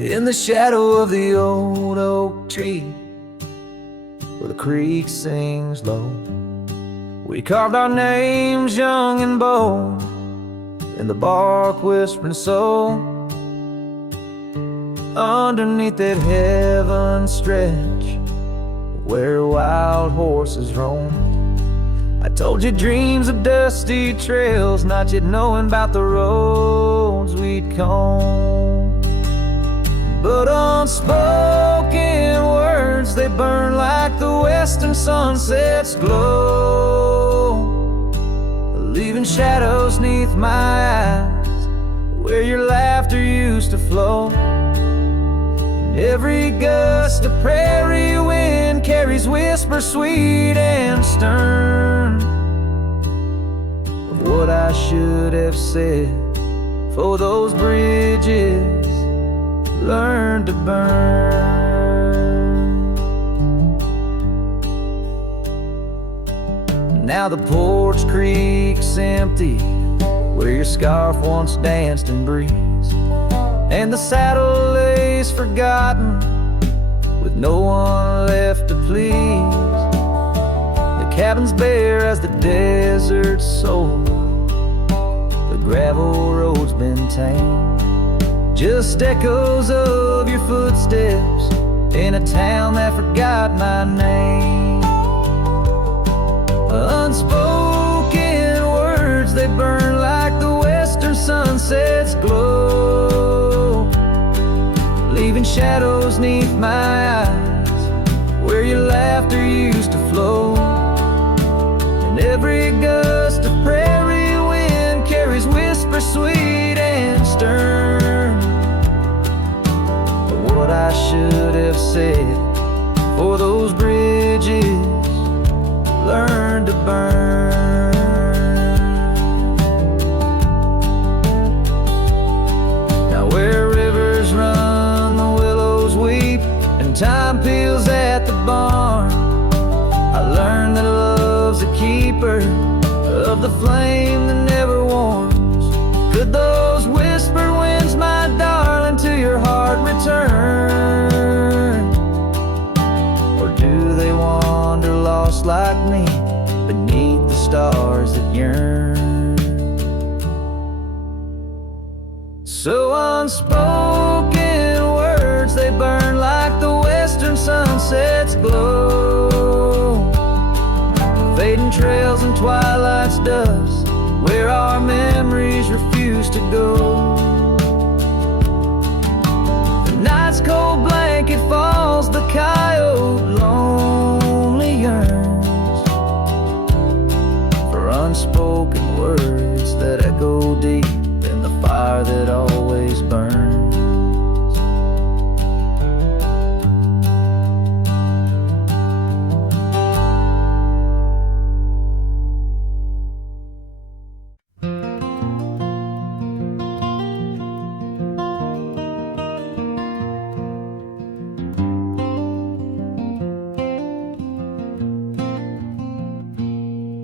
In the shadow of the old oak tree, where the creek sings low, we carved our names young and bold in the bark whispering so. Underneath that heaven stretch where wild horses roam, I told you dreams of dusty trails, not yet knowing about the roads we'd comb. But unspoken words, they burn like the western sunset's glow, leaving shadows 'neath my eyes where your laughter used to flow. And every gust of prairie wind carries whispers sweet and stern of what I should have said, for those bridges learn to burn. Now the porch creek's empty, where your scarf once danced in breeze, and the saddle lays forgotten, with no one left to please. The cabin's bare as the desert's soul, the gravel road's been tamed, just echoes of your footsteps in a town that forgot my name. Unspoken words, they burn like the western sunset's glow, leaving shadows 'neath my eyes where your laughter used to flow. And every gust of prairie wind carries whispers sweet and stern, what I should have said, for those bridges learn to burn. Now where rivers run, the willows weep, and time peels at the barn, I learned that love's a keeper of the flame that never warms. Could those whisper winds, my darling, to your heart return, or do they wander lost like me beneath the stars that yearn? So unspoken words, they burn like the western sunset's glow, fading trails and twilight's dust where our memories refuse to go. Cold blanket falls, the coyote lonely yearns for unspoken words that echo deep in the fire that always burns.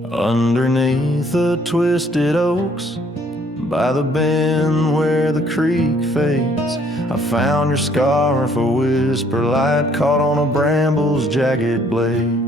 Underneath the twisted oaks, by the bend where the creek fades, I found your scarf, a whisper light caught on a bramble's jagged blade.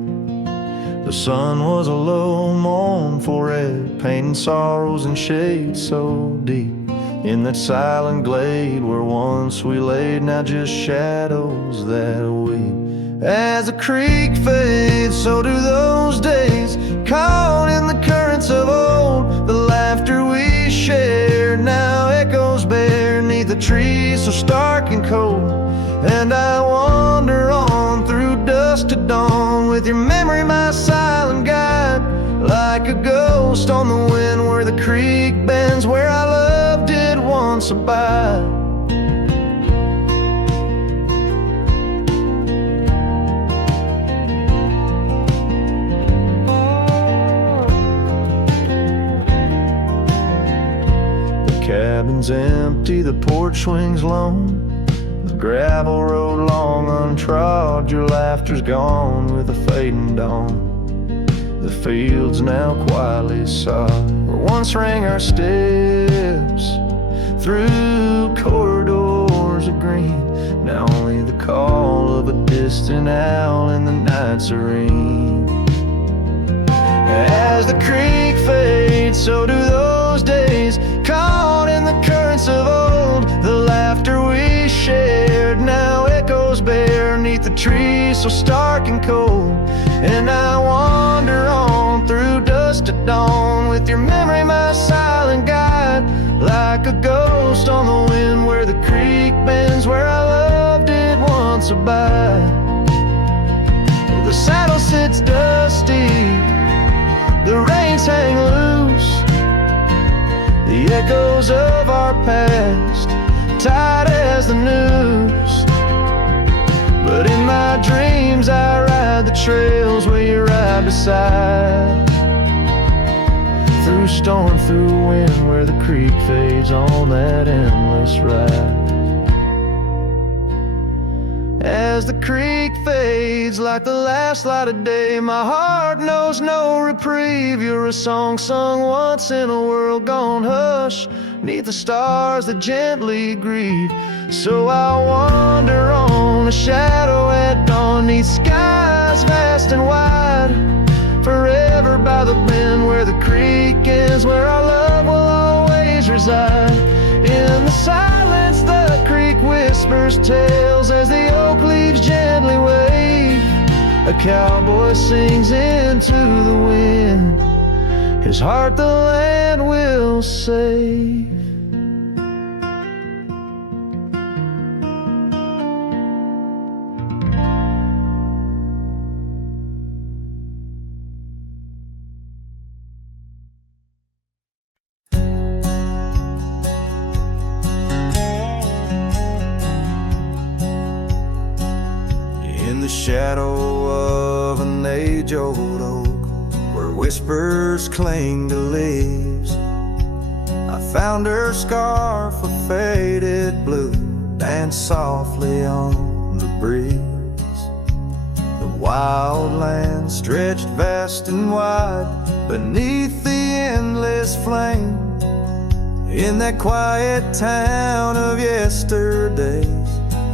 The sun was a low mournful red, painting sorrows and shades so deep in that silent glade where once we laid, now just shadows that weep. As the creek fades, so do those days, caught in the currents of old. The laughter we shared now echoes bare 'neath the trees so stark and cold. And I wander on through dusk to dawn, with your memory my silent guide, like a ghost on the wind where the creek bends, where our love did once abide. Cabin's empty, the porch swings lone, the gravel road long untrod, your laughter's gone with a fading dawn. The fields now quietly sod, where once rang our steps through corridors of green. now only the call of a distant owl in the night serene. As the creek fades, so do those days, caught in the currents of old. The laughter we shared now echoes bare neath the trees so stark and cold. And I wander on through dusk to dawn, with your memory my silent guide, like a ghost on the wind where the creek bends, where I loved it once abide. The saddle sits dusty, the reins hang loose, the echoes of our past tied as the noose. But in my dreams I ride the trails where you ride beside, through storm, through wind, where the creek fades on that endless ride. As the creek fades like the last light of day, my heart knows no reprieve. You're a song sung once in a world gone hush, neath the stars that gently grieve. So I wander on, a shadow at dawn, neath skies vast and wide, forever by the bend where the creek ends, where our love will always reside. In the silence the creek whispers tales as the oak leaves gently wave. A cowboy sings into the wind, his heart the land will save. Shadow of an age-old oak, where whispers cling to leaves, I found her scarf of faded blue, dance softly on the breeze. The wild land stretched vast and wide beneath the endless flame, in that quiet town of yesterdays,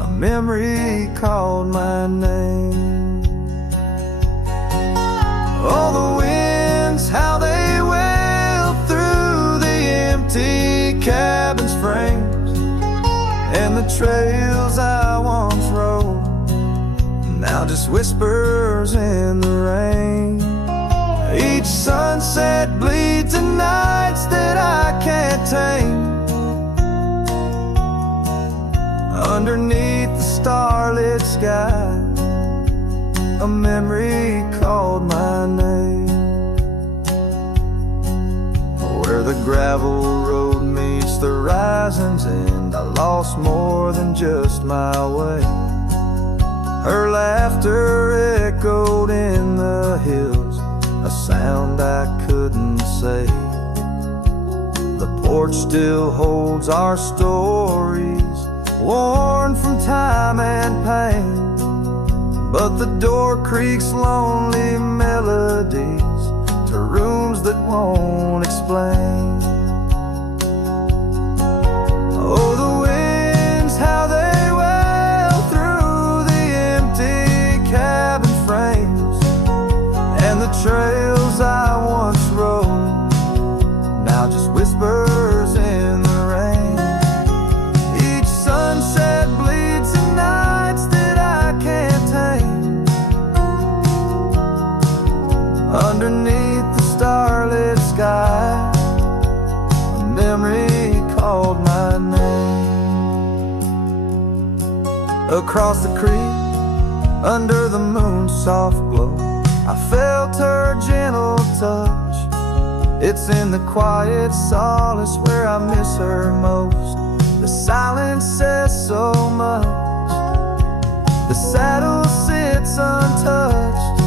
a memory called my name. Oh, the winds, how they wail through the empty cabin's frames, and the trails I once rode, now just whispers in the rain. Each sunset bleeds in nights that I can't tame, underneath the starlit sky, a memory called my name. Where the gravel road meets the horizon's end, I lost more than just my way. Her laughter echoed in the hills, a sound I couldn't say. The porch still holds our stories, worn from time and pain, but the door creaks lonely melodies to rooms that won't explain. Oh, the winds, how they wail through the empty cabin frames, and the trails I once rode, now just whispers in the rain. Each sunset bleeds in nights that I can't tame, underneath the starlit sky, a memory called my name. Across the creek, under the moon's soft glow, I felt her gentle touch. It's in the quiet solace where I miss her most. The silence says so much, the saddle sits untouched,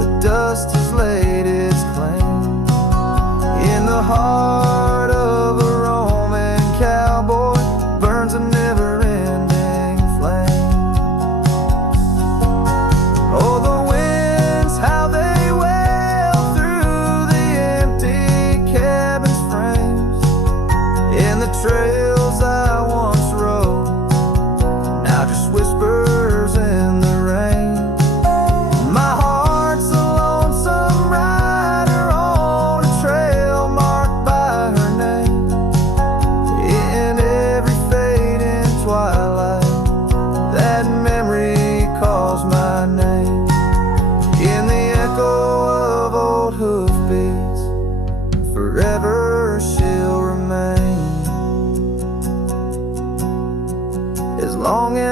the dust has laid its claim in the heart of a Roman cowboy, burns a never-ending flame. Oh, the winds, how they wail through the empty cabin's frames, in the trails I once rode,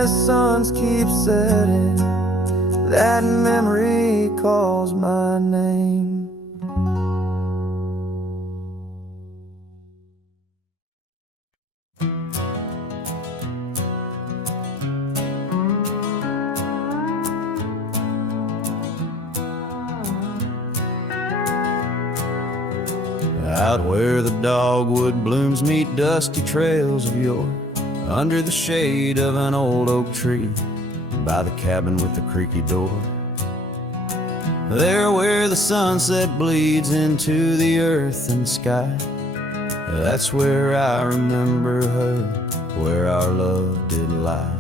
as suns keep setting, that memory calls my name. Out where the dogwood blooms meet dusty trails of yore, under the shade of an old oak tree, by the cabin with the creaky door. There where the sunset bleeds into the earth and sky, that's where I remember her, where our love did lie.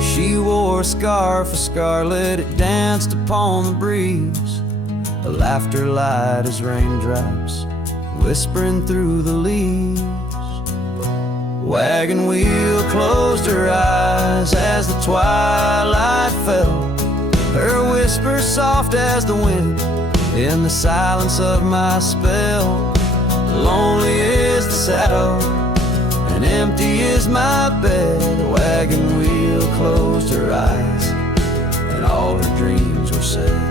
She wore a scarf of scarlet, it danced upon the breeze, a laughter light as raindrops whispering through the leaves. Wagon wheel closed her eyes as the twilight fell, her whisper soft as the wind in the silence of my spell. Lonely is the saddle and empty is my bed. The wagon wheel closed her eyes and all her dreams were said.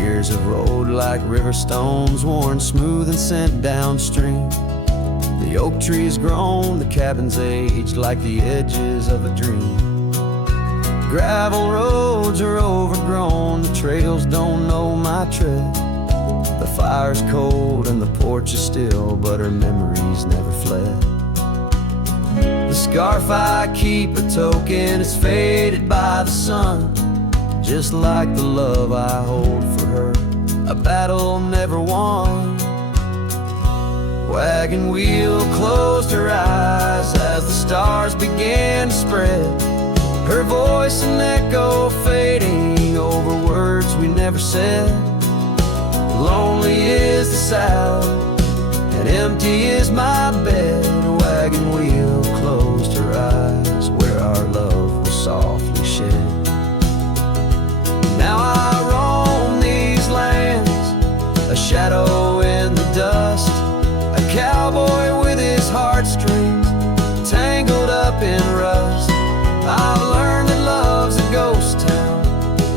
Years have rolled like river stones, worn smooth and sent downstream. The oak tree's grown, the cabin's aged like the edges of a dream. Gravel roads are overgrown, the trails don't know my tread. The fire's cold and the porch is still, but her memories never fled. The scarf I keep a token is faded by the sun, just like the love I hold for her, a battle never won. Wagon wheel closed her eyes as the stars began to spread, her voice an echo fading over words we never said. Lonely is the saddle and empty is my bed. Wagon wheel closed her eyes where our love was softly shed. Now I roam these lands, a shadow in the dust, a cowboy with his heartstrings tangled up in rust. I've learned that love's a ghost town,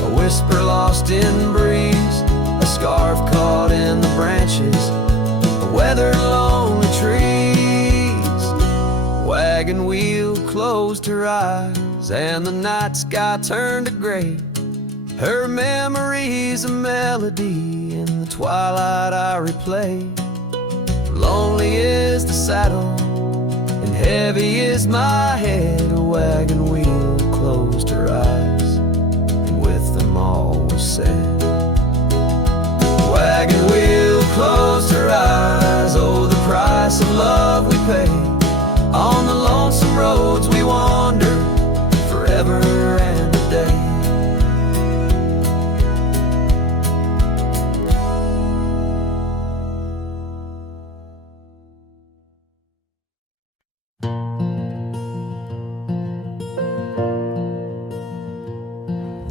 a whisper lost in breeze, a scarf caught in the branches, a weathered lonely trees. Wagon wheel closed her eyes and the night sky turned to gray, her memory's a melody in the twilight I replay. Lonely is the saddle and heavy is my head. A wagon wheel closed her eyes and with them all was said. Wagon wheel closed her eyes, oh the price of love we pay. On the lonesome roads we wander forever and a day.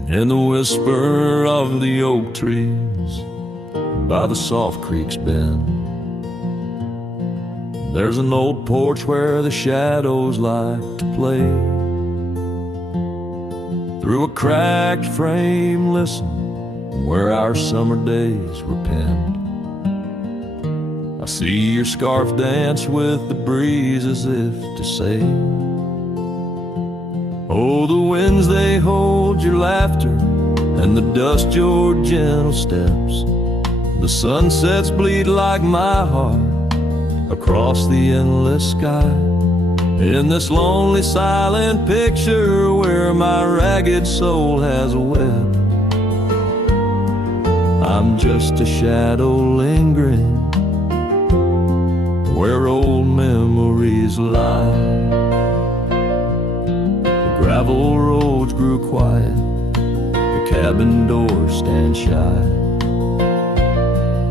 In the whisper of the oak trees by the soft creek's bend, there's an old porch where the shadows like to play. Through a cracked frame listen where our summer days were penned. I see your scarf dance with the breeze as if to say, oh, the winds they hold your laughter and the dust your gentle steps. The sunsets bleed like my heart across the endless sky. In this lonely silent picture where my ragged soul has wept, I'm just a shadow lingering where old memories lie. Gravel roads grew quiet, the cabin doors stand shy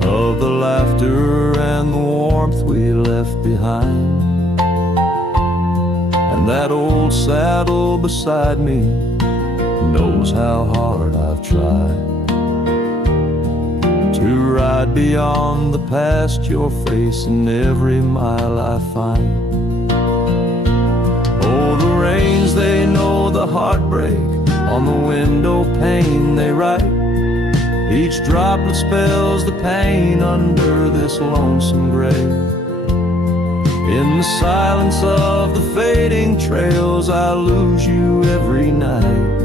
of the laughter and the warmth we left behind. And that old saddle beside me knows how hard I've tried to ride beyond the past, your face in every mile I find. they know the heartbreak on the window pane they write. Each droplet spells the pain under this lonesome grave. In the silence of the fading trails, I lose you every night,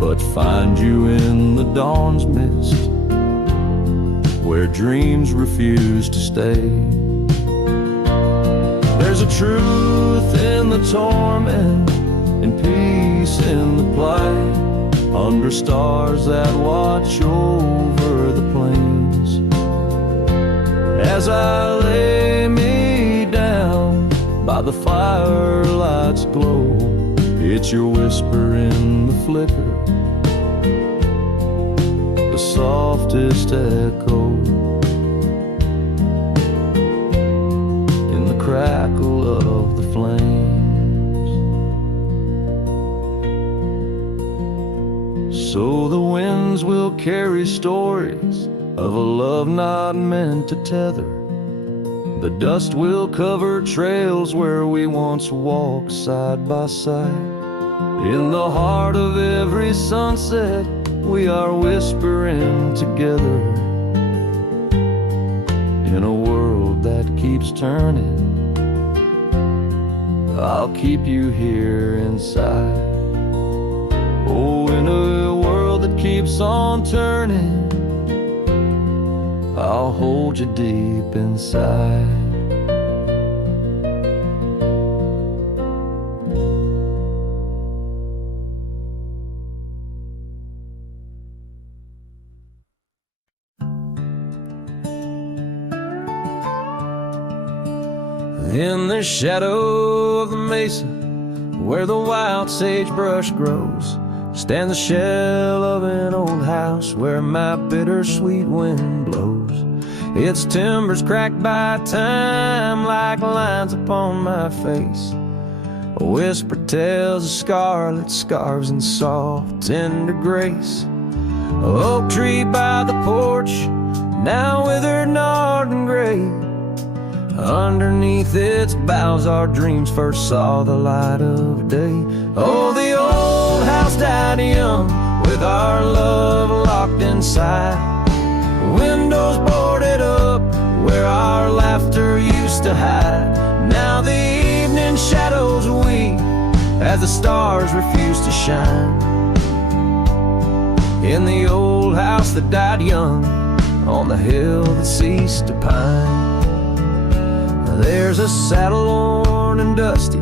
but find you in the dawn's mist, where dreams refuse to stay. There's a truth in the torment and peace in the plight, under stars that watch over the plains. As I lay me down by the firelight's glow, it's your whisper in the flicker, the softest echo, in the crackle of the flames. So the winds will carry stories of a love not meant to tether. The dust will cover trails where we once walked side by side. In the heart of every sunset, we are whispering together. In a world that keeps turning, I'll keep you here inside. Oh, in a world that keeps on turning, I'll hold you deep inside. In the shadow of the mesa, where the wild sagebrush grows, stands the shell of an old house where my bittersweet wind blows. Its timbers cracked by time like lines upon my face. A whisper tells of scarlet scarves and soft tender grace. A oak tree by the porch, now withered, gnarled and gray. Underneath its boughs our dreams first saw the light of day. Oh, the old house died young, with our love locked inside. Windows boarded up, where our laughter used to hide. Now the evening shadows weep, as the stars refuse to shine. In the old house that died young, on the hill that ceased to pine. There's a saddle worn and dusty,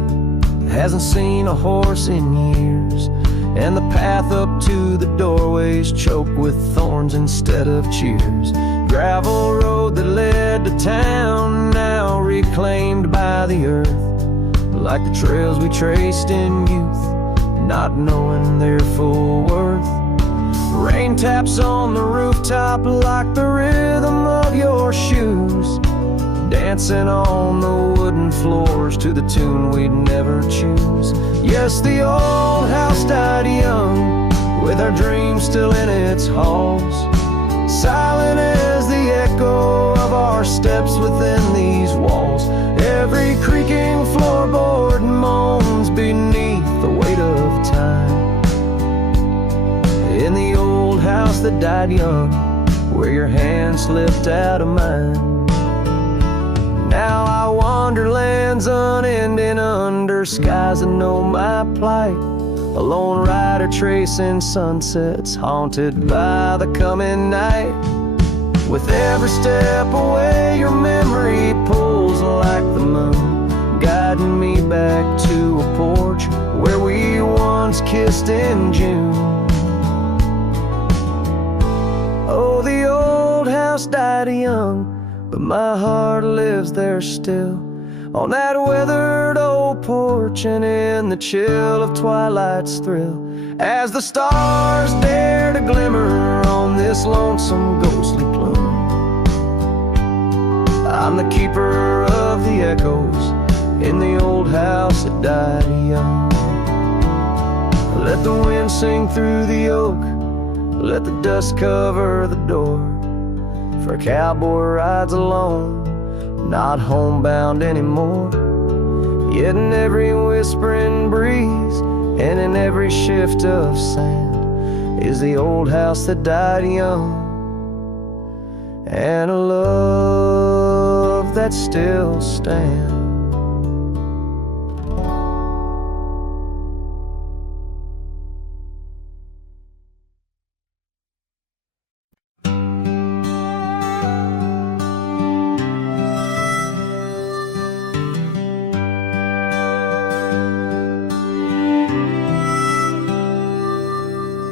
hasn't seen a horse in years, and the path up to the doorway's choked with thorns instead of cheers. Gravel road that led to town, now reclaimed by the earth, like the trails we traced in youth, not knowing their full worth. Rain taps on the rooftop like the rhythm of your shoes, dancing on the wooden floors to the tune we'd never choose. Yes, the old house died young, with our dreams still in its halls, silent as the echo of our steps within these walls. Every creaking floorboard moans beneath the weight of time. In the old house that died young, where your hand slipped out of mine. Now I wander lands unending under skies that know my plight. A lone rider tracing sunsets, haunted by the coming night. With every step away, your memory pulls like the moon, guiding me back to a porch where we once kissed in June. Oh, the old house died young, but my heart lives there still, on that weathered old porch and in the chill of twilight's thrill. As the stars dare to glimmer on this lonesome ghostly plume, I'm the keeper of the echoes in the old house that died young. Let the wind sing through the oak, let the dust cover the door, for a cowboy rides alone, not homebound anymore. Yet in every whispering breeze and in every shift of sand is the old house that died young, and a love that still stands.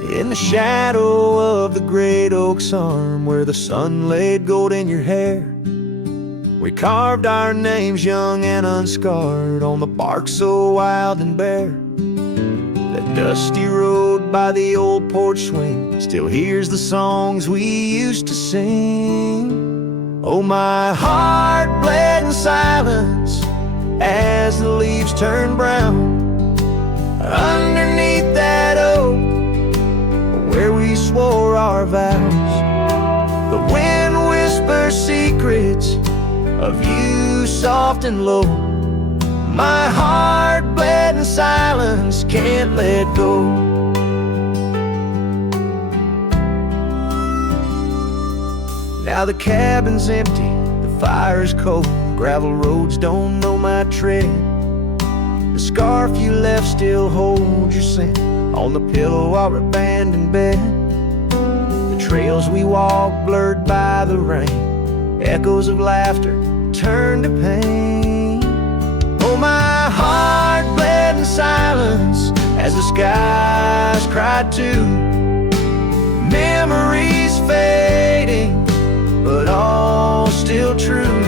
In the shadow of the great oak's arm, where the sun laid gold in your hair, we carved our names young and unscarred on the bark so wild and bare. That dusty road by the old porch swing still hears the songs we used to sing. Oh, my heart bled in silence as the leaves turned brown underneath that oak where we swore our vows. The wind whispers secrets of you soft and low. My heart bled in silence, can't let go. Now the cabin's empty, the fire's cold, gravel roads don't know my tread. The scarf you left still holds your scent on the pillow of our abandoned bed. The trails we walked blurred by the rain, echoes of laughter turned to pain. Oh, my heart bled in silence as the skies cried too. Memories fading, but all still true.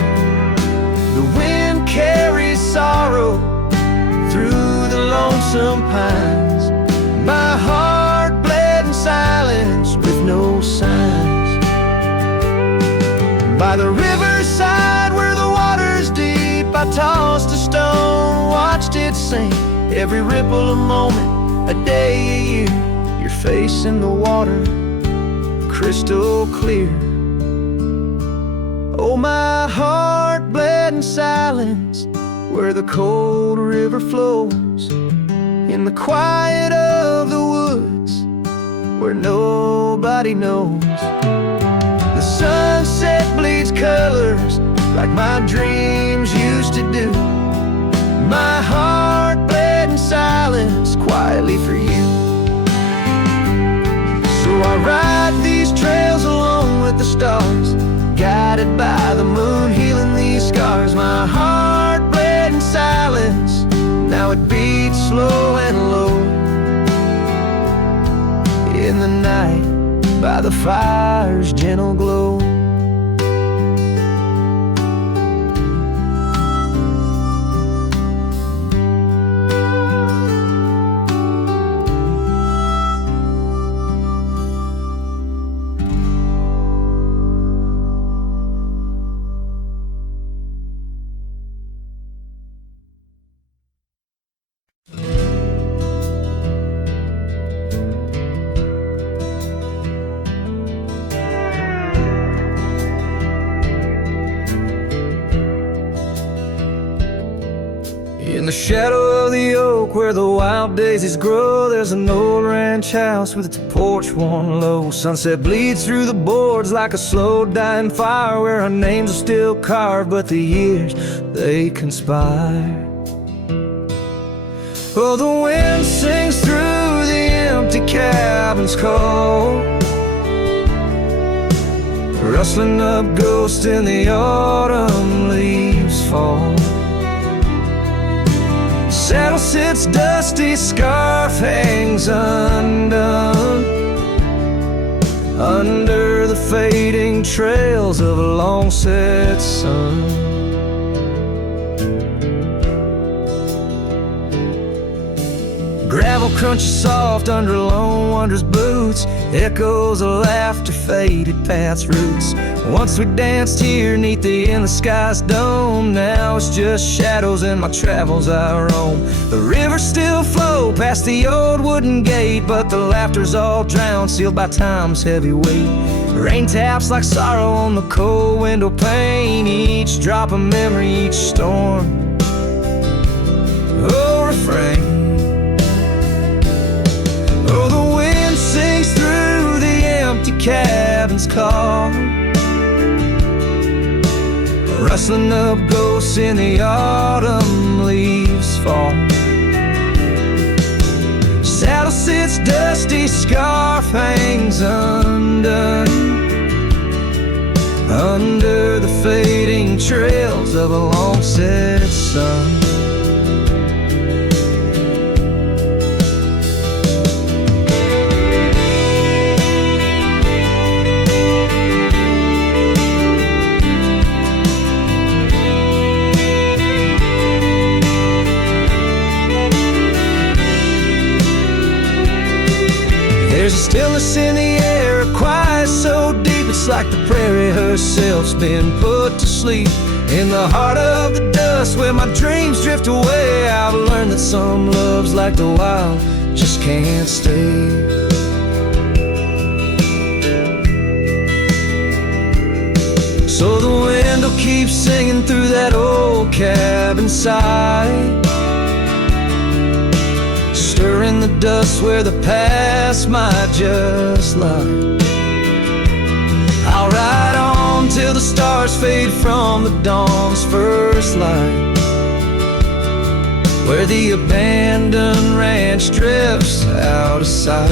The wind carries sorrow through the lonesome pines. My heart bled in silence with no signs. By the riverside where the water's deep, I tossed a stone, watched it sink. Every ripple a moment, a day, a year. Your face in the water, crystal clear. Oh, my heart bled in silence where the cold river flows, in the quiet of the woods where nobody knows. The sunset bleeds colors like my dreams used to do. My heart bled in silence quietly for you. So I ride these trails alone with the stars, guided by the moon, healing these scars. My heart bled in silence, now it beats slow and low. In the night, by the fire's gentle glow. In the shadow of the oak where the wild daisies grow, there's an old ranch house with its porch worn low. Sunset bleeds through the boards like a slow dying fire, where our names are still carved, but the years, they conspire. Oh, the wind sings through the empty cabin's cold, rustling up ghosts in the autumn leaves fall. Saddle sits dusty, scarf hangs undone under the fading trails of a long set sun. Gravel crunches soft under lone wanderer's boots, echoes of laughter faded past roots. Once we danced here neath the endless sky's dome, now it's just shadows in my travels I roam. The rivers still flow past the old wooden gate, but the laughter's all drowned, sealed by time's heavy weight. Rain taps like sorrow on the cold window pane, each drop a memory, each storm oh, refrain. Oh, the wind sings through the empty cabin's call, rustling up ghosts in the autumn leaves fall. Saddle sits dusty, scarf hangs undone, under the fading trails of a long-set sun. There's a stillness in the air, a quiet so deep it's like the prairie herself's been put to sleep. In the heart of the dust where my dreams drift away, I've learned that some loves like the wild just can't stay. So the wind will keep singing through that old cabin side, stirring the dust where the past might just lie. I'll ride on till the stars fade from the dawn's first light, where the abandoned ranch drifts out of sight.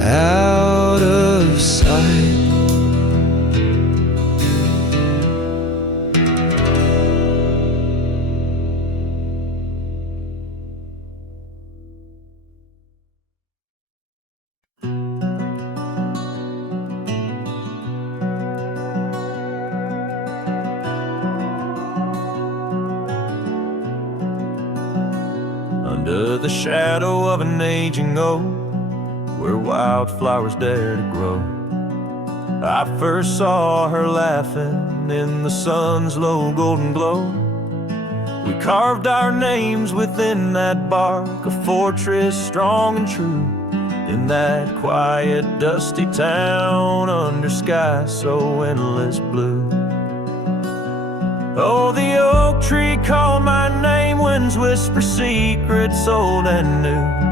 Out of sight. Under the shadow of an aging oak, where wildflowers dare to grow, I first saw her laughing in the sun's low golden glow. We carved our names within that bark, a fortress strong and true, in that quiet dusty town under sky so endless blue. Oh, the oak tree called my name, winds whisper secrets old and new.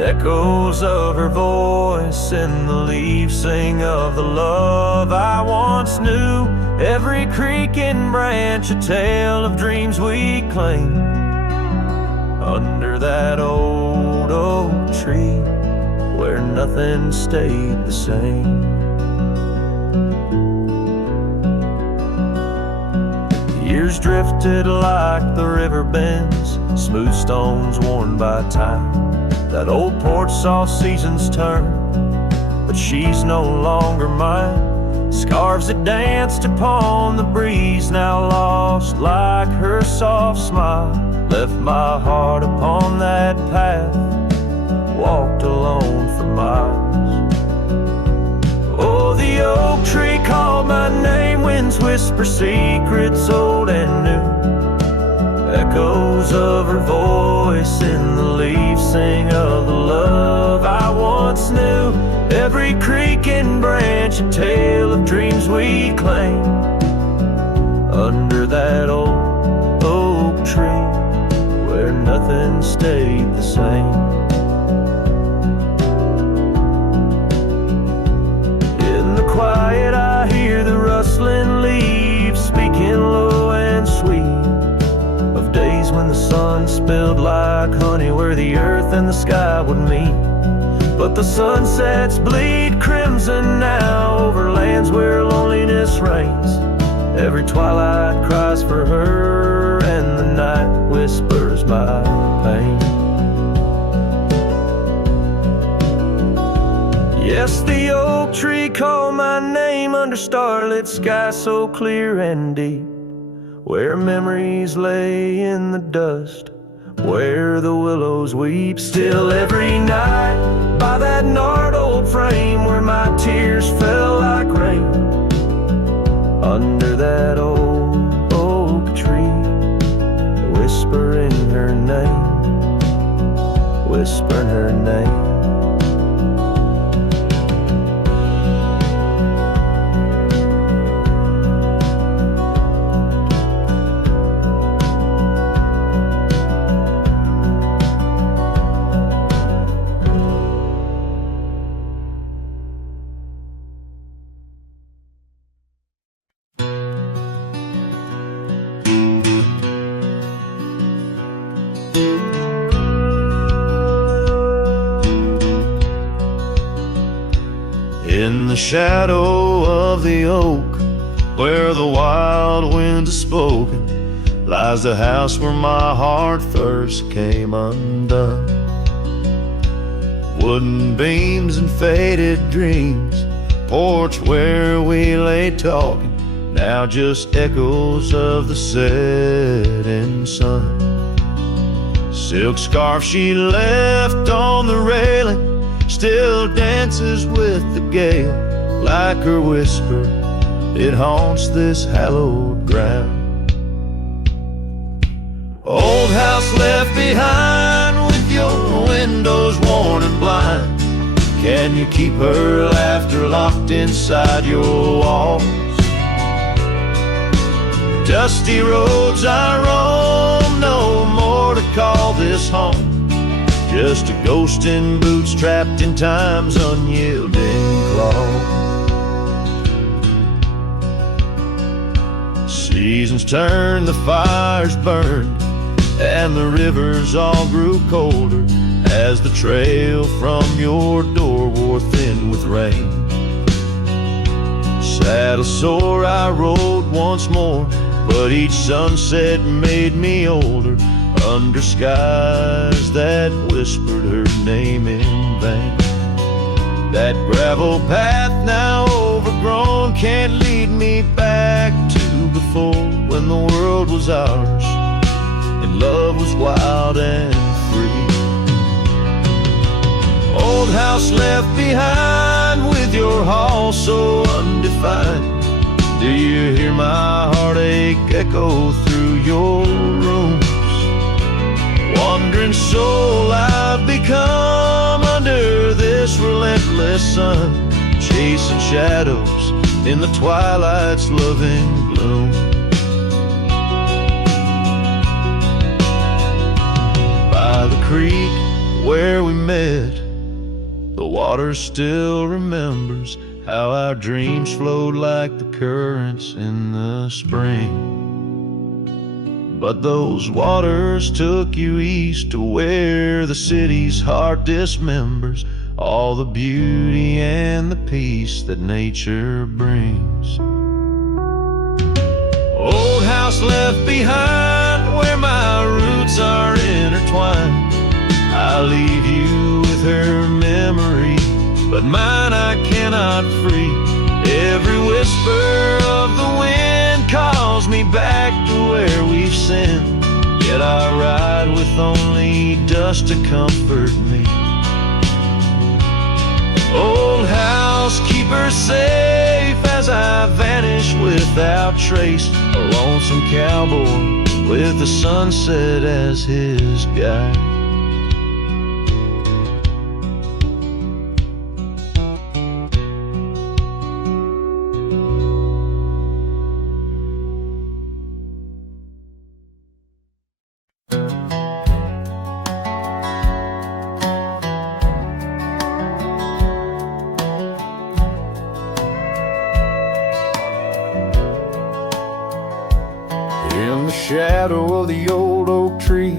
Echoes of her voice in the leaves sing of the love I once knew. Every creaking branch a tale of dreams we claim. Under that old oak tree where nothing stayed the same. Years drifted like the river bends, smooth stones worn by time. That old porch saw seasons turn, but she's no longer mine. Scarves that danced upon the breeze, now lost like her soft smile. Left my heart upon that path, walked alone for miles. Oh, the oak tree called my name, winds whisper secrets old and new. Echoes of her voice in the leaves sing of the love I once knew. Every creaking branch a tale of dreams we claim. Under that old oak tree where nothing stayed the same. In the quiet I hear the rustling leaves speaking low and sweet, of days when the sun spilled like honey where the earth and the sky would meet. But the sunsets bleed crimson now over lands where loneliness reigns. Every twilight cries for her and the night whispers my pain. Yes, the oak tree called my name under starlit sky so clear and deep, where memories lay in the dust, where the willows weep. Still every night by that gnarled old frame where my tears fell like rain. Under that old oak tree, whispering her name, whispering her name. In the shadow of the oak, where the wild wind has spoken, lies the house where my heart first came undone. Wooden beams and faded dreams, porch where we lay talking, now just echoes of the setting sun. Silk scarf she left on the railing still dances with the gale. Like her whisper, it haunts this hallowed ground. Old house left behind with your windows worn and blind. Can you keep her laughter locked inside your walls? Dusty roads I roam, no more to call this home. Just a ghost in boots trapped in time's unyielding claw. Seasons turned, the fires burned, and the rivers all grew colder as the trail from your door wore thin with rain. Saddle sore I rode once more, but each sunset made me older, under skies that whispered her name in vain. That gravel path now overgrown can't lead me back to before, when the world was ours and love was wild and free. Old house left behind with your hall so undefined. Do you hear my heartache echo through your rooms? Wandering soul I've become under this relentless sun, chasing shadows in the twilight's loving gloom. By the creek where we met, the water still remembers how our dreams flowed like the currents in the spring. But those waters took you east to where the city's heart dismembers all the beauty and the peace that nature brings. Old house left behind where my roots are intertwined. I leave you with her memory, but mine I cannot free. Every whisper of the wind calls me back to where we've sinned, yet I ride with only dust to comfort me. Old house, keep her safe as I vanish without trace, a lonesome cowboy with the sunset as his guide. In the shadow of the old oak tree,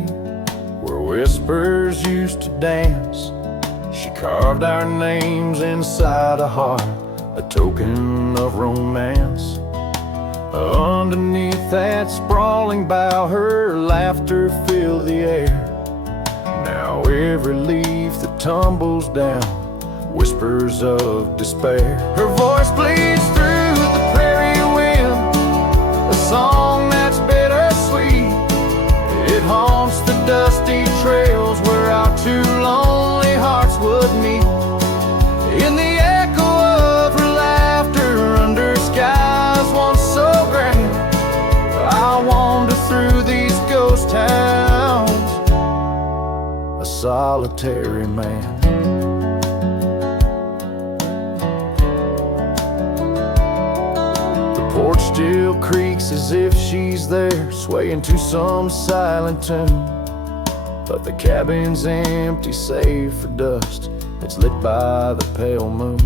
where whispers used to dance, she carved our names inside a heart, a token of romance. Underneath that sprawling bough, her laughter filled the air. Now every leaf that tumbles down whispers of despair. Her voice bleeds through the prairie wind, a song that's bittersweet. It haunts the dusty trails where our two lonely hearts would meet. In the echo of her laughter under skies once so grand, I wander through these ghost towns, a solitary man. The porch still creaks as if she's there, swaying to some silent tune. But the cabin's empty save for dust that's lit by the pale moon.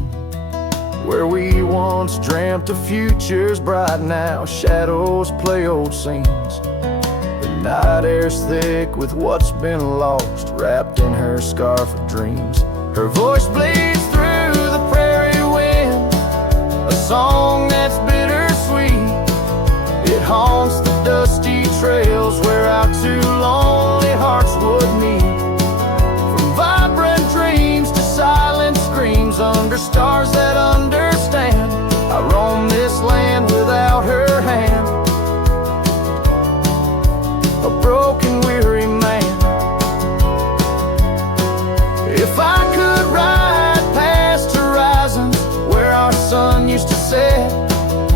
Where we once dreamt of futures bright, now shadows play old scenes. The night air's thick with what's been lost, wrapped in her scarf of dreams. Her voice bleeds through the prairie wind, two lonely hearts would meet. From vibrant dreams to silent screams under stars that understand, I roam this land without her hand, a broken, weary man. If I could ride past horizons where our sun used to set,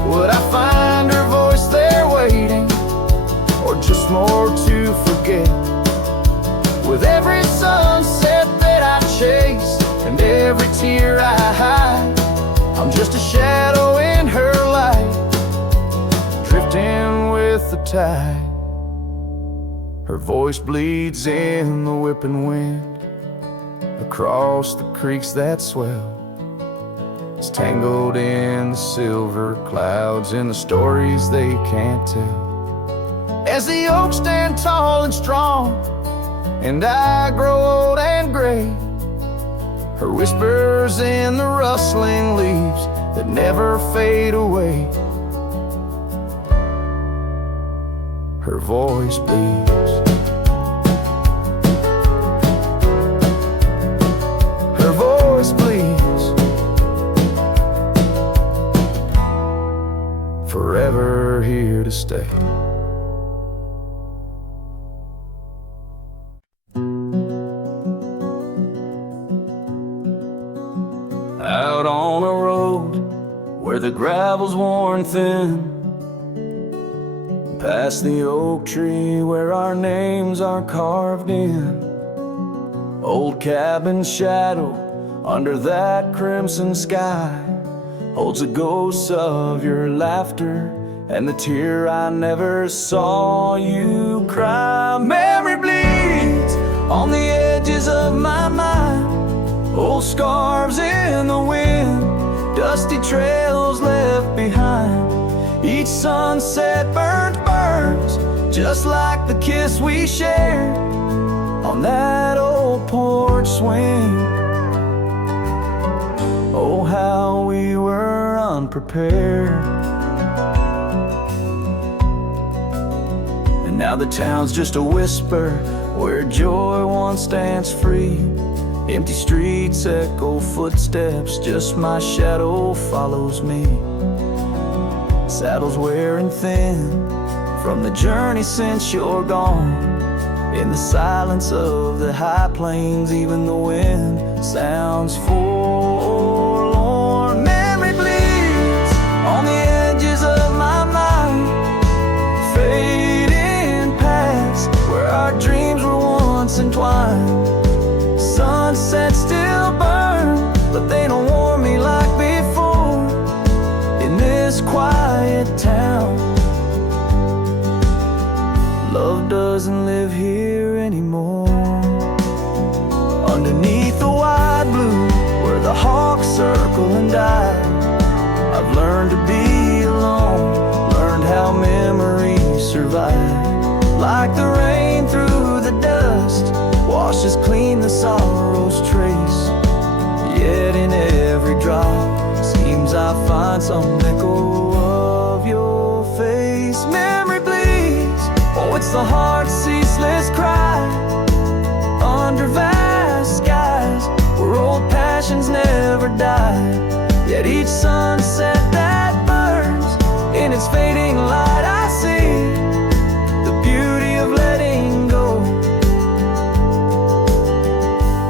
would I find her voice there waiting, or just more to forget? With every sunset that I chase and every tear I hide, I'm just a shadow in her light, drifting with the tide. Her voice bleeds in the whipping wind across the creeks that swell. It's tangled in the silver clouds and the stories they can't tell. As the oaks stand tall and strong and I grow old and gray, her whispers in the rustling leaves that never fade away. Her voice bleeds. Her voice bleeds. Forever here to stay. Out on a road where the gravel's worn thin, past the oak tree where our names are carved in. Old cabin shadow under that crimson sky holds the ghosts of your laughter and the tear I never saw you cry. Memory bleeds on the edges of my mind, old scarves in the wind, dusty trails left behind. Each sunset burns just like the kiss we shared on that old porch swing. Oh, how we were unprepared. And now the town's just a whisper where joy once stands free. Empty streets echo footsteps, just my shadow follows me. Saddles wearing thin from the journey since you're gone. In the silence of the high plains, even the wind sounds forlorn. Memory bleeds on the edges of my mind, fading past where our dreams were once entwined. Sunsets still burn, but they don't warm me like before. In this quiet town, love doesn't live here anymore. Underneath the wide blue, where the hawks circle and die, I've learned to be alone, learned how memories survive. Like the rain through the dust, washes clean the sorrow's trace. Yet in every drop seems I find some echo of your face. Memory bleeds, oh, it's the heart's ceaseless cry under vast skies where old passions never die. Yet each sunset that burns, in its fading light I see the beauty of letting go.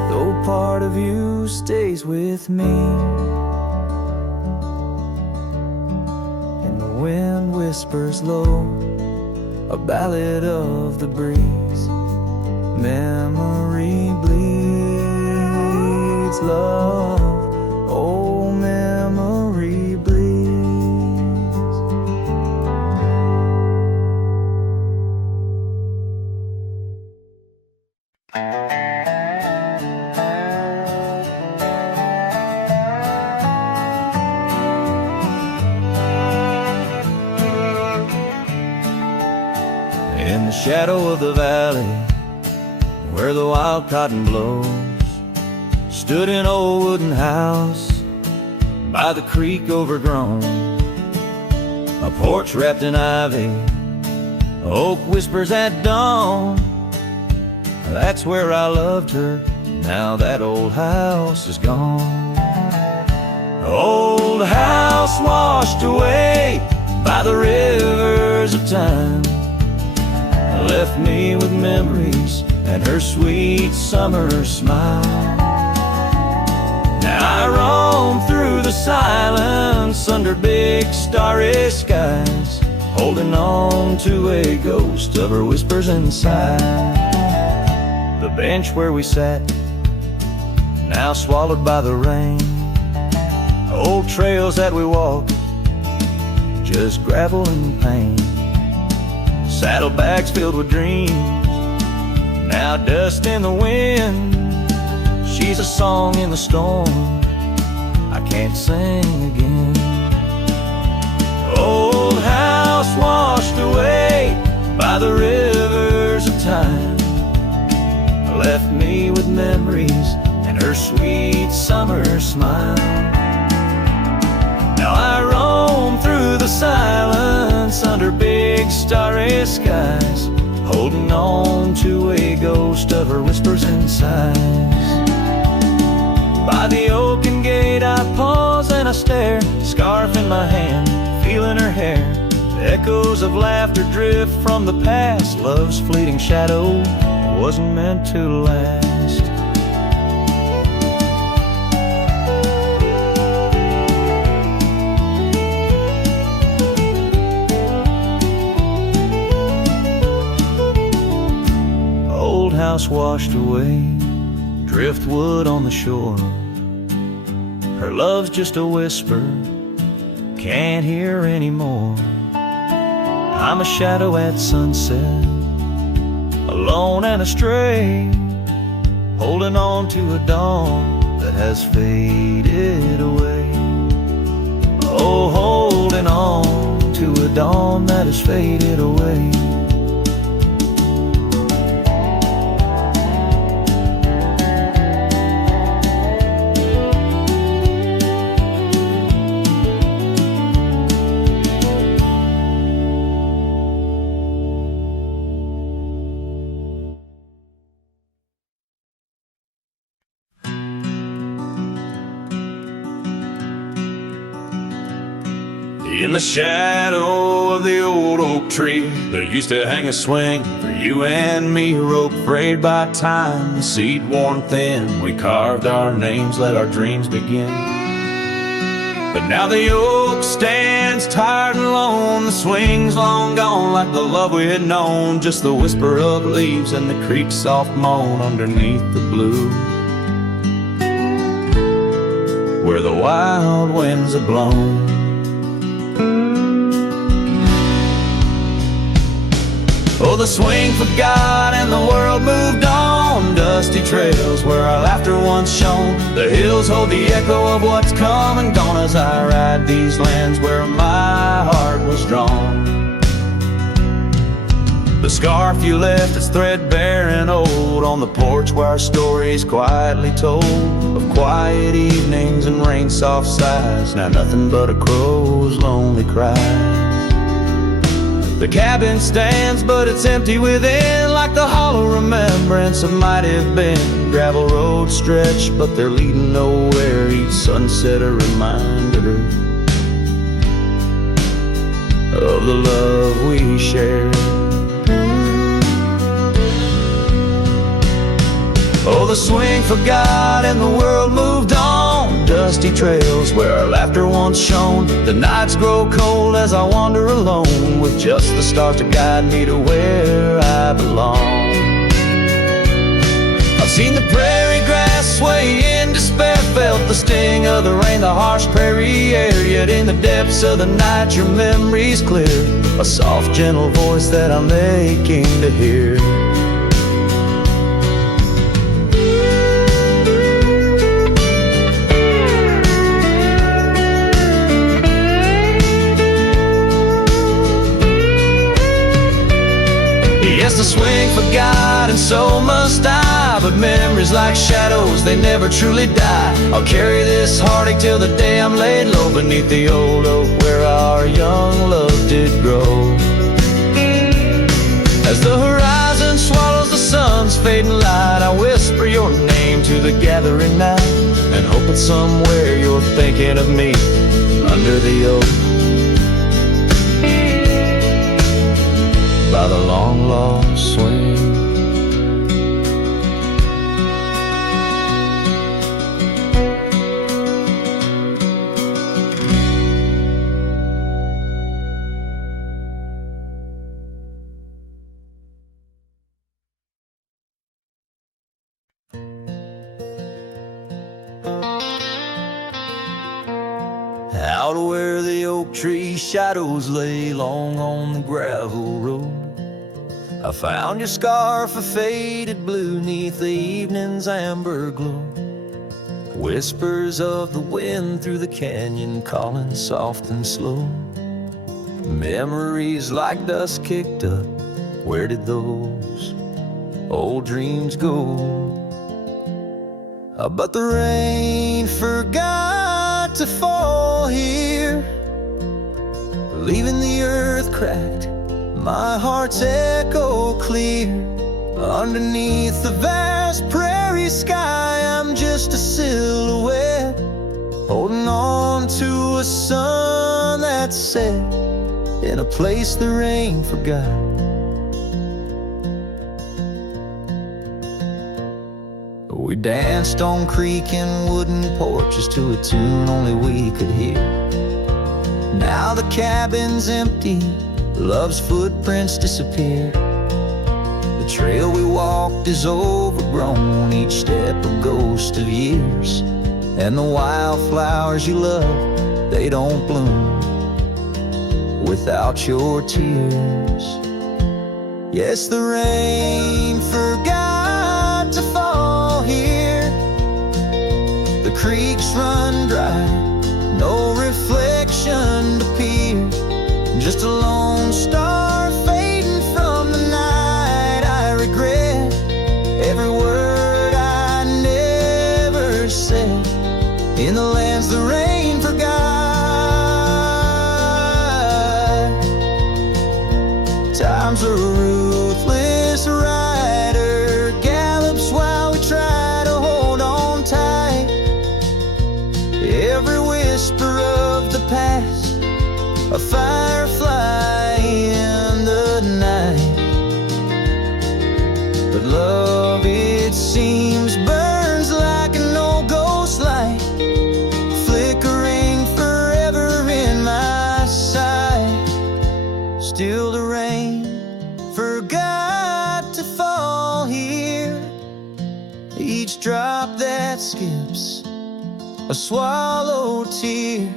Though part of you stays with me, and the wind whispers low a ballad of the breeze. Memory bleeds love, oh memory bleeds. In the shadow of the valley where the wild cotton blows, stood an old wooden house by the creek overgrown. A porch wrapped in ivy, Oak whispers at dawn, that's where I loved her. Now that old house is gone. Old house washed away by the rivers of time, left me with memories and her sweet summer smile. Now I roam through the silence under big starry skies, holding on to a ghost of her whispers inside. The bench where we sat, now swallowed by the rain. Old trails that we walked, just gravel and pain. Saddlebags filled with dreams, now dust in the wind. She's a song in the storm, I can't sing again. Old house washed away by the rivers of time, left me with memories and her sweet summer smile. Now I roam through the silence under big starry skies, holding on to a ghost of her whispers and sighs. By the oaken gate I pause and I stare, scarf in my hand, feeling her hair. Echoes of laughter drift from the past, love's fleeting shadow wasn't meant to last. Old house washed away, driftwood on the shore. Her love's just a whisper, can't hear anymore. I'm a shadow at sunset, alone and astray, holding on to a dawn that has faded away. Oh, holding on to a dawn that has faded away. In the shadow of the old oak tree, there used to hang a swing for you and me, a rope frayed by time, the seed worn thin. We carved our names, let our dreams begin. But now the oak stands tired and alone, the swing's long gone like the love we had known, just the whisper of leaves and the creek's soft moan underneath the blue, where the wild winds have blown. Oh, the swing forgot and the world moved on, dusty trails where our laughter once shone. The hills hold the echo of what's come and gone as I ride these lands where my heart was drawn. The scarf you left is threadbare and old on the porch where our stories quietly told, of quiet evenings and rain-soft sighs, now nothing but a crow's lonely cry. The cabin stands, but it's empty within, like the hollow remembrance of might have been. Gravel roads stretch, but they're leading nowhere, each sunset a reminder of the love we shared. Oh, the swing forgot and the world moved on, dusty trails where our laughter once shone. The nights grow cold as I wander alone, with just the stars to guide me to where I belong. I've seen the prairie grass sway in despair, felt the sting of the rain, the harsh prairie air. Yet in the depths of the night your memory's clear, a soft gentle voice that I'm aching to hear. Yes, the swing forgot and so must I, but memories like shadows, they never truly die. I'll carry this heartache till the day I'm laid low beneath the old oak where our young love did grow. As the horizon swallows the sun's fading light, I whisper your name to the gathering night, and hope it's somewhere you're thinking of me under the oak by the long lost swing. Out where the oak tree shadows lay long on the gravel road, I found your scarf of faded blue neath the evening's amber glow. Whispers of the wind through the canyon calling soft and slow. Memories like dust kicked up, where did those old dreams go? But the rain forgot to fall here, leaving the earth cracked, my heart's echo clear. Underneath the vast prairie sky, I'm just a silhouette, holding on to a sun that set in a place the rain forgot. We danced on creaking wooden porches to a tune only we could hear. Now the cabin's empty, love's footprints disappear. The trail we walked is overgrown, each step a ghost of years. And the wildflowers you love, they don't bloom without your tears. Yes, the rain forgot to fall here. The creeks run dry, no reflection to peer. Just a lone star fading from the night. I regret every word I never said in the lands the rain forgot. Time's a ruthless rider, gallops while we try to hold on tight. Every whisper of the past, a firefly in the night. But love, it seems, burns like an old ghost light, flickering forever in my sight. Still the rain forgot to fall here. Each drop that skips a swallowed tear.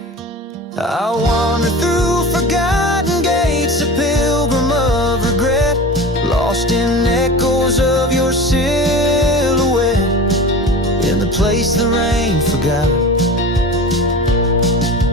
I wander through forgotten gates, a pilgrim of regret, lost in echoes of your silhouette, in the place the rain forgot.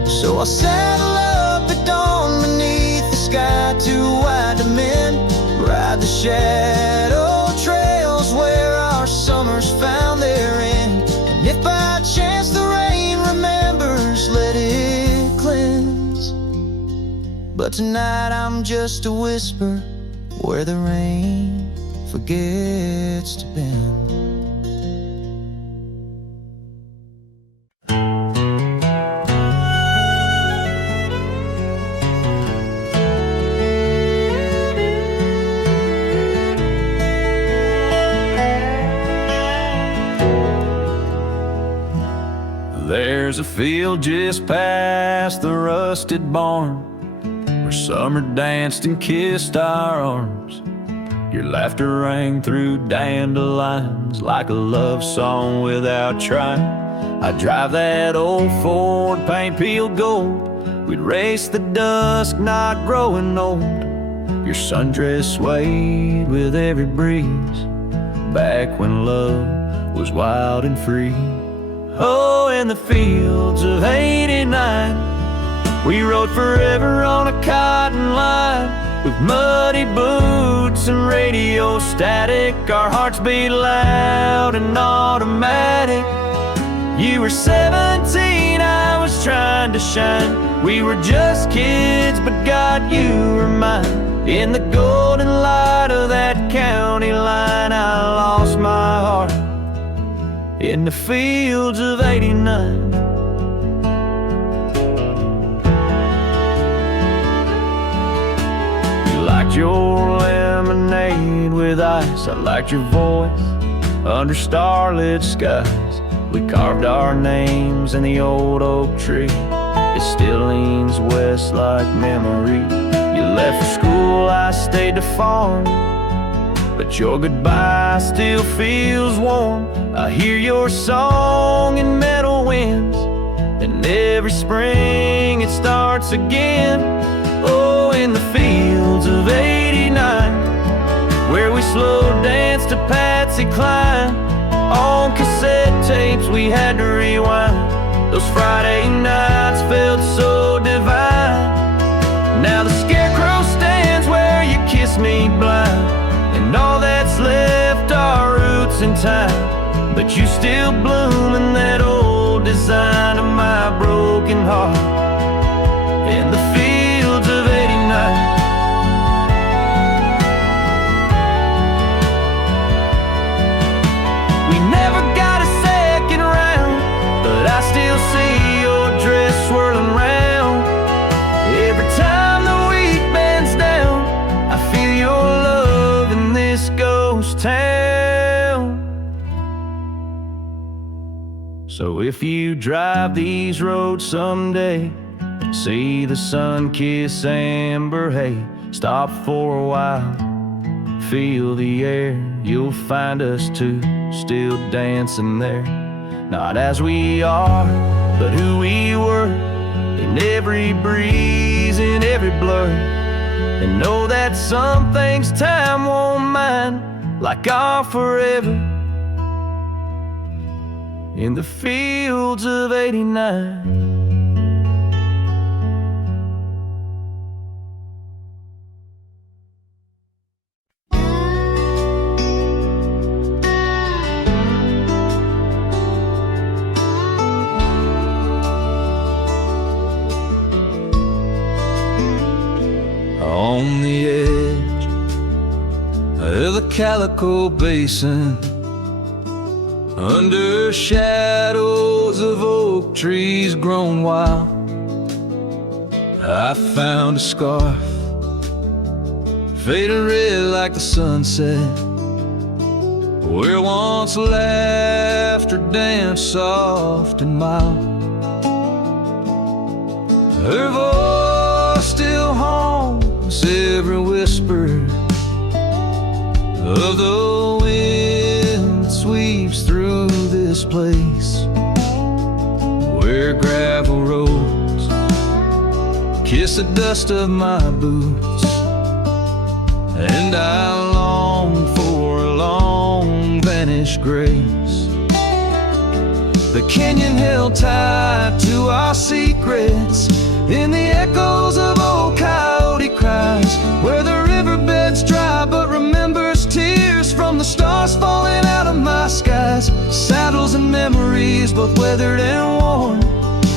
So I saddle up at dawn beneath the sky, too wide to mend, ride the shadow trails where our summers found their end. And if by chance the rain remembers, let it cleanse. But tonight I'm just a whisper where the rain forgets to bend. There's a field just past the rusted barn where summer danced and kissed our arms. Your laughter rang through dandelions like a love song without trying. I'd drive that old Ford, paint peeled gold. We'd race the dusk, not growing old. Your sundress swayed with every breeze, back when love was wild and free. Oh, in the fields of '89, we rode forever on a cotton line, with muddy boots and radio static. Our hearts beat loud and automatic. You were 17, I was trying to shine. We were just kids, but God, you were mine. In the golden light of that county line, I lost my heart in the fields of '89. You liked your lemonade with ice, I liked your voice under starlit skies. We carved our names in the old oak tree. It still leans west like memory. You left for school, I stayed to farm, but your goodbye still feels warm. I hear your song in meadow winds, and every spring it starts again. Oh, in the fields of '89, where we slow danced to Patsy Cline. On cassette tapes we had to rewind. Those Friday nights felt so divine. Now the scarecrow stands where you kissed me blind, and all that's left are roots in time. But you still bloom in that old design of my broken heart in the fields of '89. We never got a second round, but I still see your dress swirling round. Every time the wheat bends down, I feel your love in this ghost town. So if you drive these roads someday, see the sun kiss amber hay, stop for a while, feel the air. You'll find us two still dancing there, not as we are, but who we were, in every breeze, in every blur. And know that some things time won't mind, like our forever in the fields of '89. On the edge of the Calico Basin, under shadows of oak trees grown wild, I found a scarf, faded red like the sunset, where once laughter danced soft and mild. Her voice still haunts every whisper of the wind that sweeps through this place, where gravel roads kiss the dust of my boots, and I long for a long vanished grace. The canyon held tight to our secrets in the echoes of old coyote cries, where the riverbed's dry but remembers tears from the stars falling out of my skies. Saddles and memories, both weathered and worn,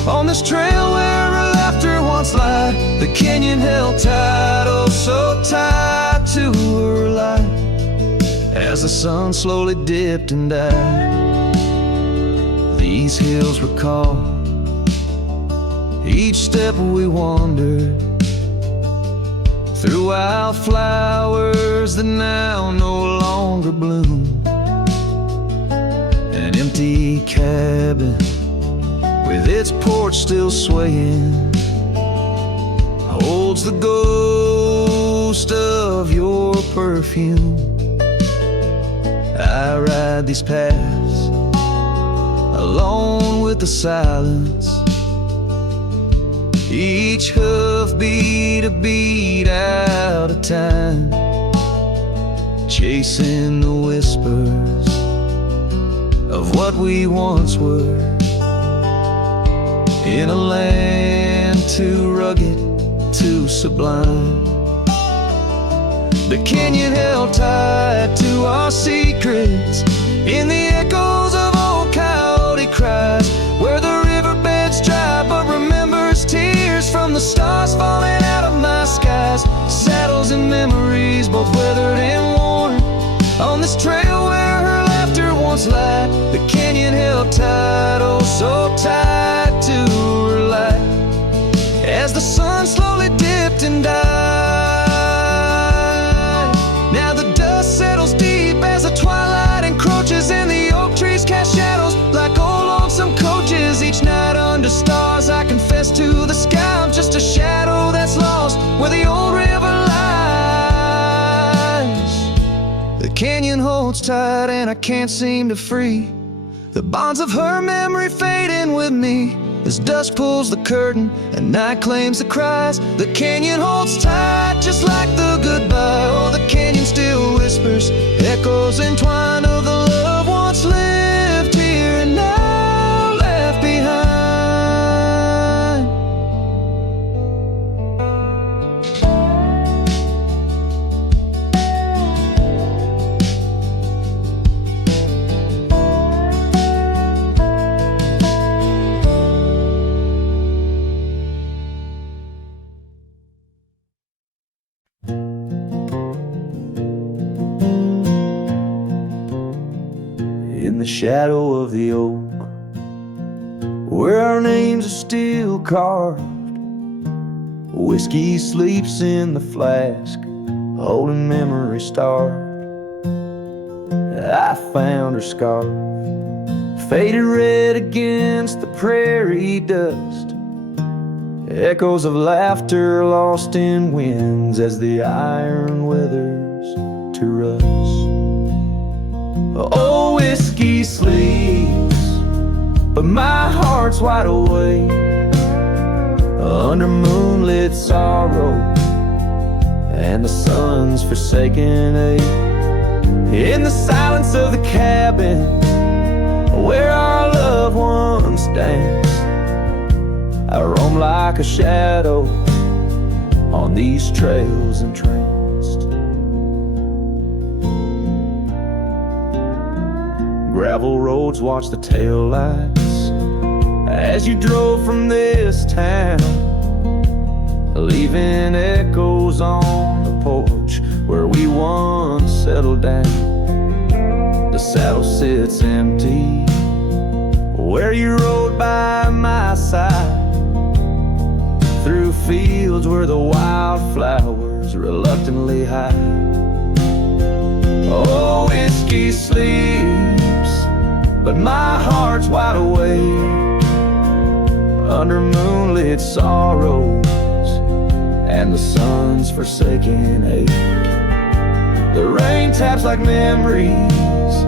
on this trail where her laughter once lied. The canyon held tight, oh so tight to her light, as the sun slowly dipped and died. These hills recall each step we wandered through wildflowers that now no longer bloom. An empty cabin with its porch still swaying holds the ghost of your perfume. I ride these paths alone with the silence, each hoof beat a beat out of time, chasing the whispers of what we once were, in a land too rugged, too sublime. The canyon held tight to our secrets in the echoes of old coyote cries, where the riverbed's dry but remembers tears from the stars falling out of my skies. Saddles and memories, both weathered and worn. On this trail where her laughter once lied, the canyon held tight, oh so tight to her light, as the sun slowly dipped and died. Now the dust settles deep as the twilight encroaches, and the oak trees cast shadows like old lonesome coaches. Each night under stars I confess to the sky, I'm just a shadow that's lost where the old river lies. The canyon holds tight and I can't seem to free the bonds of her memory fading with me. As dusk pulls the curtain and night claims the cries, the canyon holds tight just like the goodbye. Oh, the canyon still whispers, echoes entwined of the love once lived here and now left behind. In the shadow of the oak, where our names are still carved, whiskey sleeps in the flask, holding memory starved. I found her scarf, faded red against the prairie dust, echoes of laughter lost in winds as the iron weathers to rust. Oh, whiskey sleeps, but my heart's wide awake under moonlit sorrow and the sun's forsaken ache. In the silence of the cabin where our loved ones danced, I roam like a shadow on these trails entranced. Gravel roads watch the taillights as you drove from this town, leaving echoes on the porch where we once settled down. The saddle sits empty where you rode by my side, through fields where the wildflowers reluctantly hide. Oh, whiskey sleeps, but my heart's wide awake under moonlit sorrows and the sun's forsaken ache. The rain taps like memories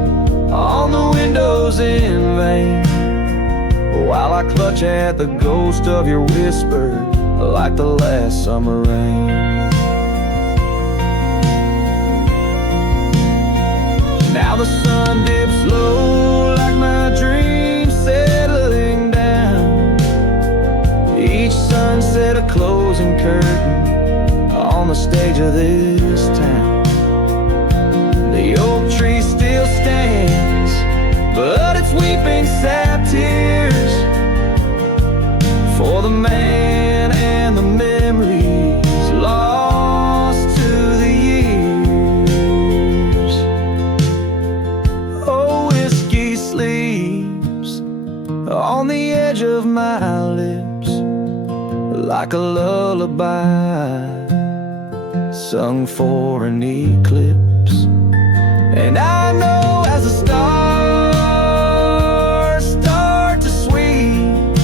on the windows in vain, while I clutch at the ghost of your whisper like the last summer rain. Now the sun dips low like my dreams settling down, each sunset a closing curtain on the stage of this town. The oak tree still stands, but it's weeping sad tears for the man and the memories lost to the years. Oh, whiskey sleeps on the edge of my lips like a lullaby sung for an eclipse. And I know as the stars start to sweep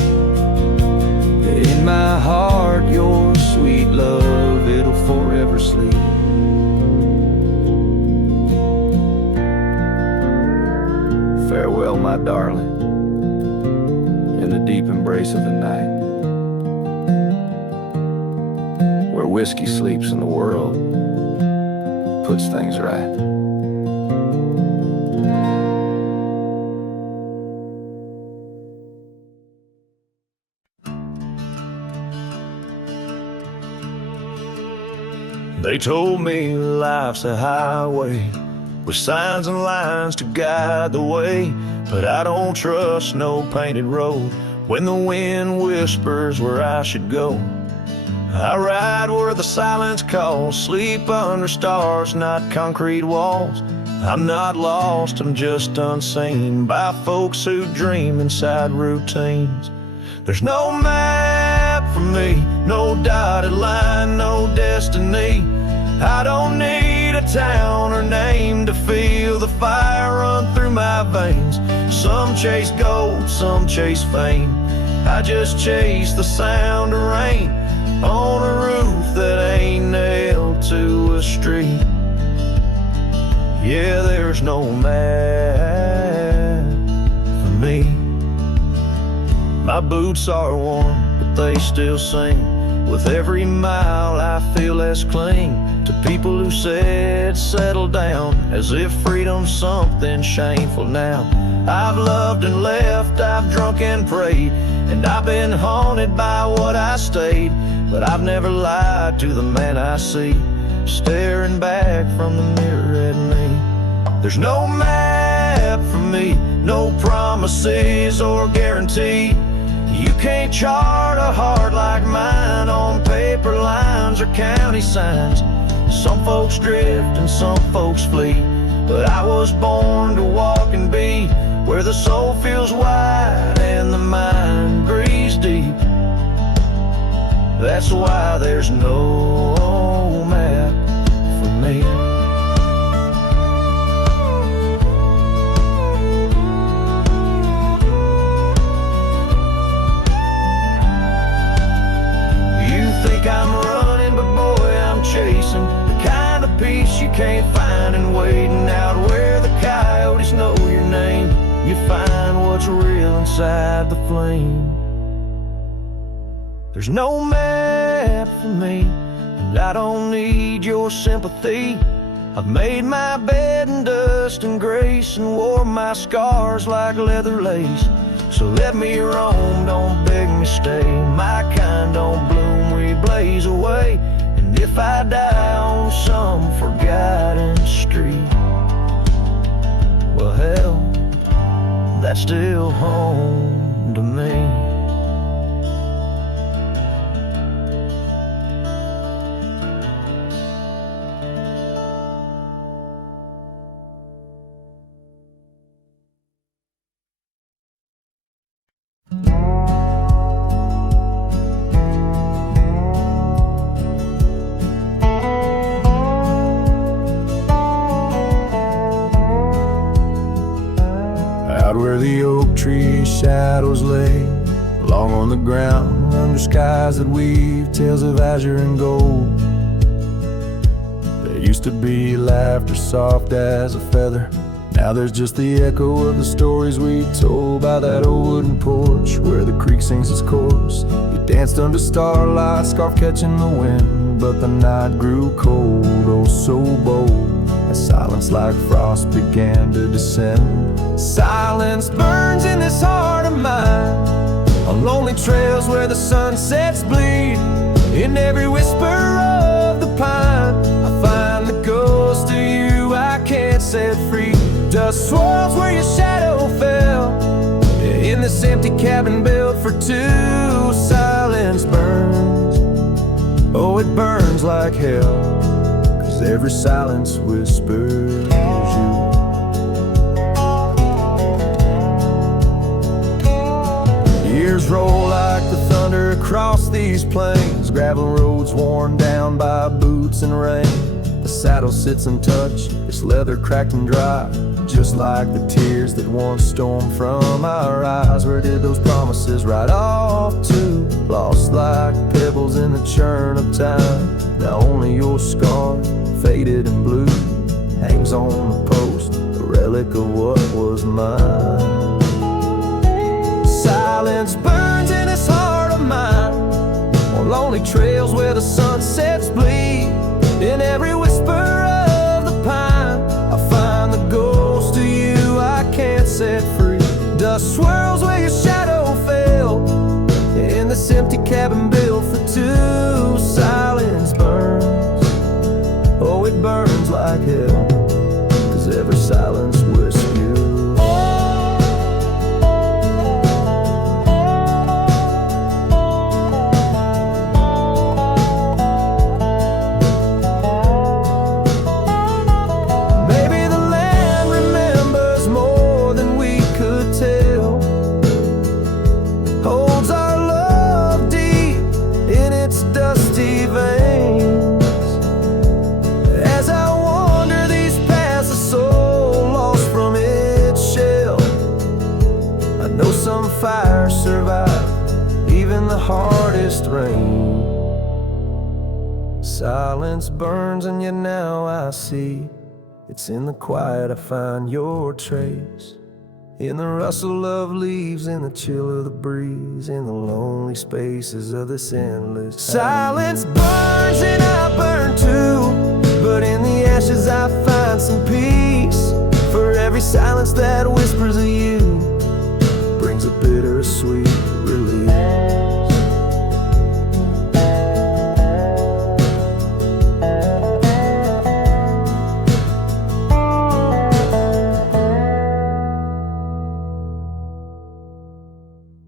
in my heart, your sweet love, it'll forever sleep. Farewell, my darling, in the deep embrace of the night, where whiskey sleeps and the world puts things right. They told me life's a highway with signs and lines to guide the way, but I don't trust no painted road when the wind whispers where I should go. I ride where the silence calls, sleep under stars, not concrete walls. I'm not lost, I'm just unseen by folks who dream inside routines. There's no map for me, no dotted line, no destiny. I don't need a town or name to feel the fire run through my veins. Some chase gold, some chase fame. I just chase the sound of rain on a roof that ain't nailed to a street. Yeah, there's no map for me. My boots are worn, but they still sing. With every mile I feel less cling to people who said settle down, as if freedom's something shameful now. I've loved and left, I've drunk and prayed, and I've been haunted by what I stayed. But I've never lied to the man I see, staring back from the mirror at me. There's no map for me, no promises or guarantee. You can't chart a heart like mine on paper lines or county signs. Some folks drift and some folks flee, but I was born to walk and be where the soul feels wide and the mind breathes deep. That's why there's no map for me. You think I'm running, but boy, I'm chasing the kind of peace you can't find in waiting out where the coyotes know your name. You find what's real inside the flame. There's no map for me, and I don't need your sympathy. I've made my bed in dust and grace and wore my scars like leather lace. So let me roam, don't beg me stay. My kind don't bloom, we blaze away. And if I die on some forgotten street, well hell, that's still home to me. Out where the oak tree shadows lay, long on the ground, under skies that weave tales of azure and gold. There used to be laughter soft as a feather. Now there's just the echo of the stories we told by that old wooden porch where the creek sings its chorus. You danced under starlight, scarf catching the wind, but the night grew cold, oh so bold, as silence like frost began to descend. Silence burns in this heart of mine, on lonely trails where the sunsets bleed. In every whisper of the pine, I find the ghost of you I can't set free. Dust swirls where your shadow fell, in this empty cabin built for two. Silence burns, oh it burns like hell, 'cause every silence whispers you. Years roll like the thunder across these plains, gravel roads worn down by boots and rain. The saddle sits untouched, its leather cracked and dry, just like the tears that once stormed from our eyes. Where did those promises ride off to? Lost like pebbles in the churn of time. Now only your scar, faded and blue, hangs on the post, a relic of what was mine. Silence burns in this heart of mine, on lonely trails where the sunsets bleed. In every whisper of the pine, I find the ghost of you I can't set free. Dust swirls where your shadow fell, in this empty cabin built for two. Silence burns, oh it burns like hell, 'cause every silence whispers you. lightest rain. Silence burns and yet now I see, it's in the quiet I find your trace. In the rustle of leaves, in the chill of the breeze, in the lonely spaces of this endless silence burns and I burn too, but in the ashes I find some peace. For every silence that whispers of you brings a bittersweet